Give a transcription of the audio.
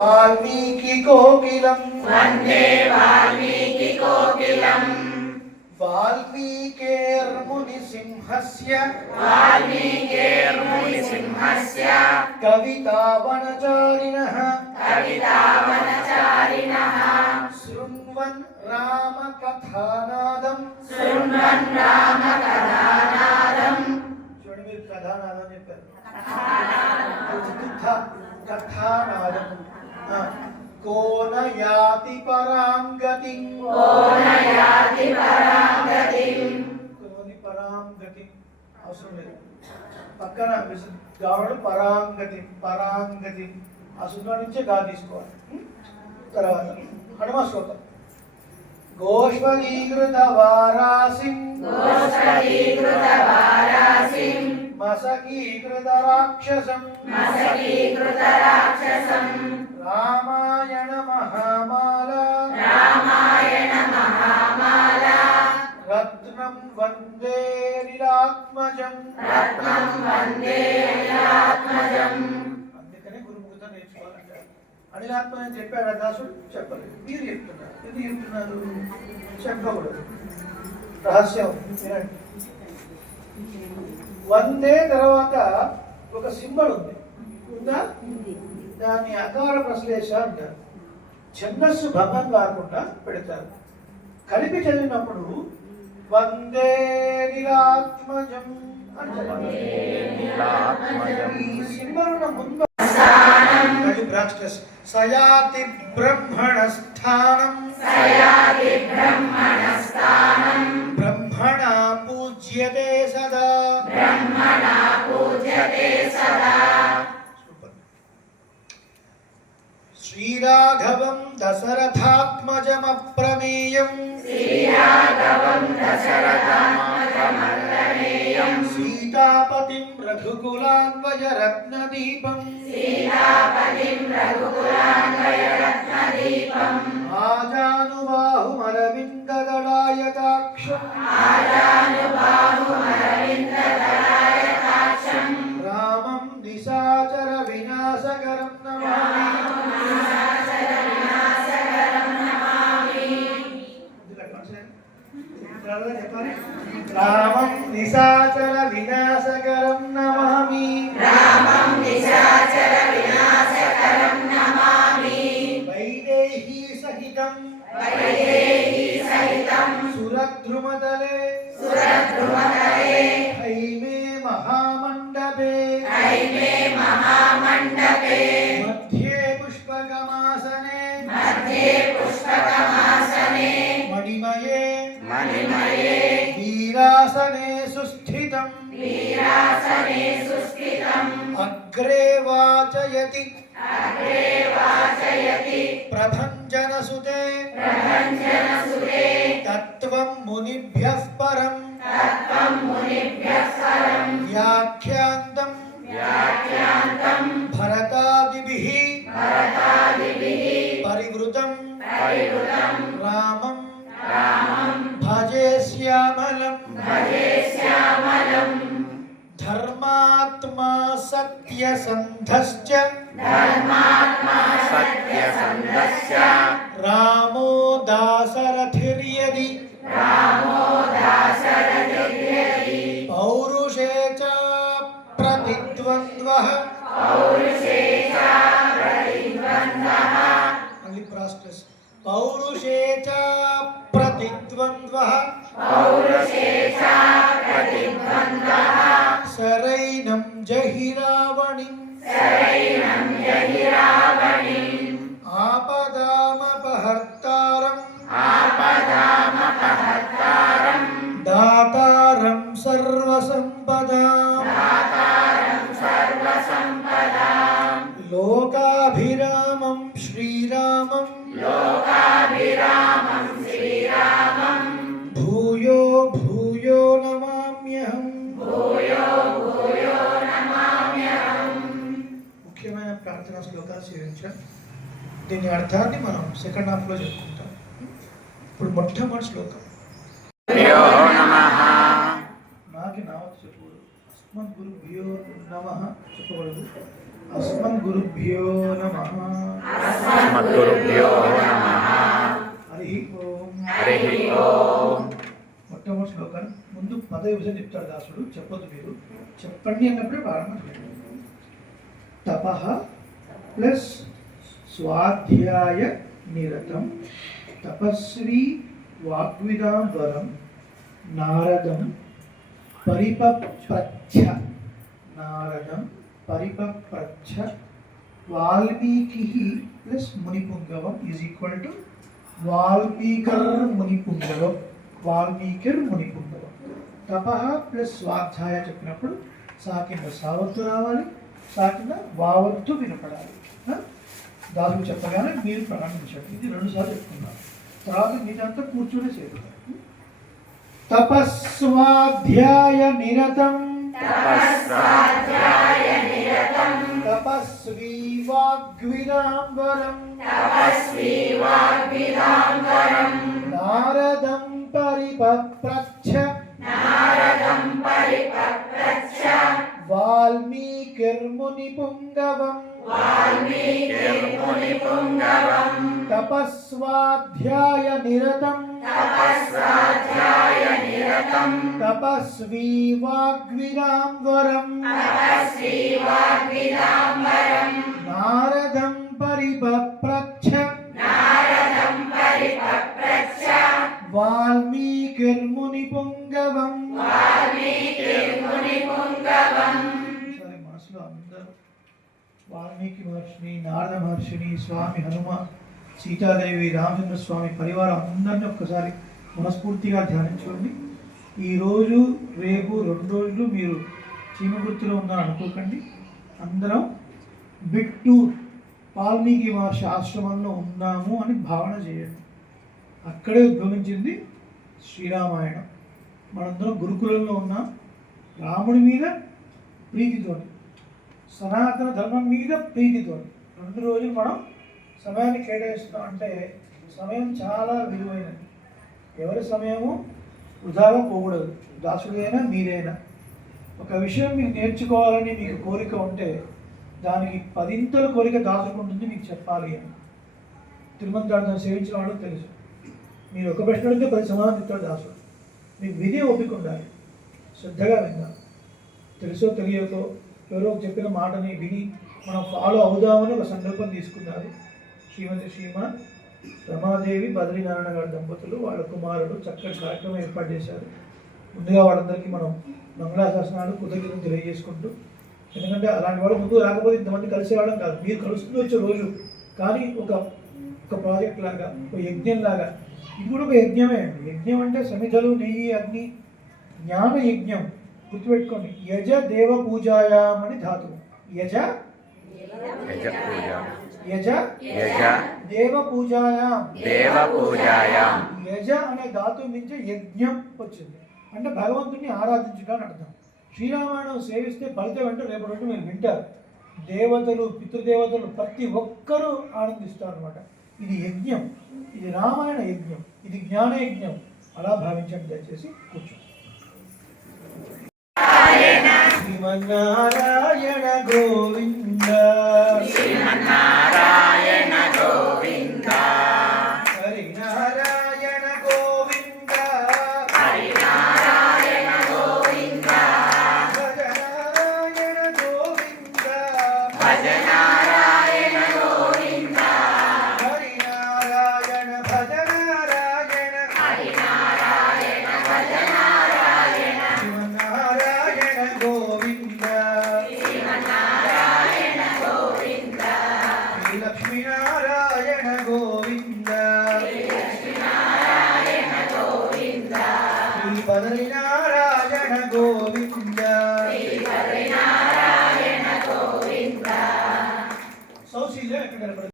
वाल्मीकि कोकिलं वन्दे वाल्मीकि कोकिलं वाल्मीकिर्मुनिसिंहस्य कवितावनचारिणः शृण्वन् रामकथानादं చూడండి మీరు కథానాదం చెప్పారు కథానాదం కోన యాతి పరాంగతిం కొంతమంది పరాంగతి అవసరం లేదు పక్కన గావడం పరాంగతి ఆ సున్నా నుంచే గా తీసుకోవాలి తర్వాత హనుమ శ్లోకం గోష్పదీకృత వారాసిం మసకీకృత రాక్షసం రామాయణ మహామాల రత్నం వందే నీలాత్మజం అందుకనే గురుముఖత నేర్చుకోవాలంటారు. అనిలాత్మజం చెప్పాడు దాసుడు చెప్పలేదు, మీరు చెప్తున్నారు. ఎందుకు చెప్తున్నారు? చెప్పకూడదు, రహస్యం వినండి. వందే తర్వాత ఒక సింబల్ ఉంది, ఉందా? దాన్ని అకార ప్రశ్లేష అంటారు. ఛందస్సు భంగం కాకుండా పెడతారు. కలిపి చదివినప్పుడు వందే నీలాత్మజం అని చెప్పాలి. ఈ సింబల్ ఉన్న ముందు సయాతి బ్రహ్మణస్థానం బ్రహ్మణా పూజ్యతే సదా శ్రీరాఘవం దశరథాత్మజమప్రమేయం సీతాపతిం రఘుకులాన్వయ రత్నదీపం ఆజానుబాహుమరవిందదళాయతాక్షం రామం నిశాచర వినాశకరం నమామి. రామం నిశాచర వినాశకరం నమామి. వైదేహీ సహితం సురద్రుమతలే హైమే మహామండపే మధ్యే పుష్పకమాసనే మణిమయే వీరాసనే సుస్థితం అగ్రే వాచయతి ప్రభంజనసుతే తత్వం మునిభ్యః పరం వ్యాఖ్యాంతం భరతాదిభిః పరివృతం రామం భజే శ్యామలం ధర్మాత్మా సత్యసంధశ్చ రామో దాశరథిర్యది పౌరుషే చ ప్రతిద్వంద్వః పౌరుషే చ ప్రతిద్వంద్వః శరైనం జహిరావణిం ఆపదామపహర్తారం దాతారం సర్వసంపదాం లోకాభిరామం శ్రీరామం భూయో భూయో నమామ్యహం. ముఖ్యమైన ప్రార్థనా శ్లోకాలు సేవించాం. దీని అర్థాన్ని మనం సెకండ్ హాఫ్ లో చెప్పుకుంటాం. ఇప్పుడు మొట్టమొదటి శ్లోకం నాకు నావత్ చెప్పకూడదు, అస్మద్ గురుభ్యో నమః చెప్పకూడదు. अस्मद्गुरुभ्यो नमः। అస్మద్గురుభ్యో నమః. హరి ఓం. హరి ఓం. మొట్టమొదటి శ్లోకం ముందు పద విభజన చెప్తాడు దాసుడు, చెప్పొద్దు మీరు, చెప్పండి అన్నప్పుడే ప్రారంభం చేయండి. తపః ప్లస్ స్వాధ్యాయ నిరతం తపస్వి వాగ్విదాం వరం నారదం పరిపప్రచ్ఛ వాల్మీకి ప్లస్ మునిపుంగవం ఈజ్ ఈక్వల్ టు వాల్మీకర్ మునిపుంగవం. తపః ప్లస్ స్వాధ్యాయ చెప్పినప్పుడు సా కింద సావత్తు రావాలి, సా కింద వావత్తు వినపడాలి. దాసులు చెప్పగానే మీరు ప్రారంభించండి. ఇది 2 సార్లు చెప్తున్నారు. తర్వాత మీదంతా కూర్చొని చేరుతారు. తపస్వాధ్యాయ నిరతం తపస్వీ వాగ్విదాంబరం నారదం పరిపప్రచ్ఛ వాల్మీకిర్మునిపుంగవం తపస్వాధ్యాయ నిరతం తపస్వీ వాగ్విదాంబరం నారదం పరిపప్రచ్ఛ వాల్మీకిర్మునిపుంగవం. సరే, మనసులో అందరూ వాల్మీకి మహర్షిని, నారద మహర్షిని, స్వామి హనుమ, సీతాదేవి, రామచంద్ర స్వామి పరివారం అందరినీ ఒక్కసారి మనస్ఫూర్తిగా ధ్యానించుకోండి. ఈరోజు రేపు 2 రోజులు మీరు చీమగుర్తిలో ఉన్నారని అనుకోకండి. అందరం బిట్టూర్ వాల్మీకి మహర్షి ఆశ్రమంలో ఉన్నాము అని భావన చేయండి. అక్కడే ఉద్భవించింది శ్రీరామాయణం. మనందరం గురుకులంలో ఉన్నాం. రాముడి మీద ప్రీతితోటి, సనాతన ధర్మం మీద ప్రీతితోటి 2 రోజులు మనం సమయాన్ని కేటాయిస్తున్నాం. అంటే సమయం చాలా విలువైనది. ఎవరి సమయము వృధాగా పోకూడదు. దాసుడైనా మీరైనా ఒక విషయం మీరు నేర్చుకోవాలని మీకు కోరిక ఉంటే దానికి 10 కోరిక దాచుకుంటుంది మీకు చెప్పాలి అని. తిరుమంత్రాన్ని సేవించిన వాళ్ళకి తెలుసు. మీరు ఒక ప్రశ్న అడిగితే 10 సమాధానం ఇస్తాడు దాసుడు. మీకు విధి ఓపిక ఉండాలి, శ్రద్ధగా విందాం. తెలుసో తెలియకో ఎవరో చెప్పిన మాటని విని మనం ఫాలో అవుదామని ఒక సంకల్పం తీసుకున్నారు. శ్రీమతి శ్రీమాన్ రమాదేవి బద్రీనారాయణ గారి దంపతులు, వాళ్ళ కుమారుడు చక్కటి కార్యక్రమం ఏర్పాటు చేశారు. ముందుగా వాళ్ళందరికీ మనం మంగళాశాసనాలు కృతజ్ఞతలు తెలియజేసుకుంటూ, ఎందుకంటే అలాంటి వాళ్ళు ముందు రాకపోతే ఇంతమంది కలిసి రావడం కాదు, మీరు కలుస్తూ వచ్చే రోజు. కానీ ఒక ప్రాజెక్ట్ లాగా, ఒక యజ్ఞం లాగా, ఇది కూడా ఒక యజ్ఞమే అండి. యజ్ఞం అంటే సమిధలు, నెయ్యి, అగ్ని, జ్ఞాన యజ్ఞం. గుర్తుపెట్టుకోండి, యజ దేవ పూజాయాం అని ధాతువు. యజ దేవ పూజాయాం. యజ అనే ధాతువు నుంచి యజ్ఞం వచ్చింది. అంటే భగవంతుని ఆరాధించుట అని అర్థం. శ్రీరామాయణం సేవిస్తే ఫలితం అంటే రేపటి రోజు మీరు వింటారు. దేవతలు, పితృదేవతలు ప్రతి ఒక్కరూ ఆనందిస్తారు అనమాట. ఇది యజ్ఞం, ఇది రామాయణ యజ్ఞం, ఇది జ్ఞాన యజ్ఞం. అలా భావించండి. దయచేసి కూర్చోండి. శ్రీమన్నారాయణ గోవింద, శ్రీమన్నారాయణ గోవింద, హరినారాయణ గోవింద, హరినారాయణ గోవింద, భజనారాయణ గోవింద, భజనారాయణ గోవింద, హరినారాయణ భజనారాయణ, హరినారాయణ భజనారాయణ, శ్రీమన్నారాయణ గోవింద, శ్రీమన్నారాయణ గోవింద, శ్రీ లక్ష్మీనారాయణ గోవింద, లక్ష్మీనారాయణ గోవింద, శ్రీ బద్రీనారాయణ గోవింద, హరినారాయణ గోవింద. సౌశీల్యం ఎక్కడ కనపడుతుంది?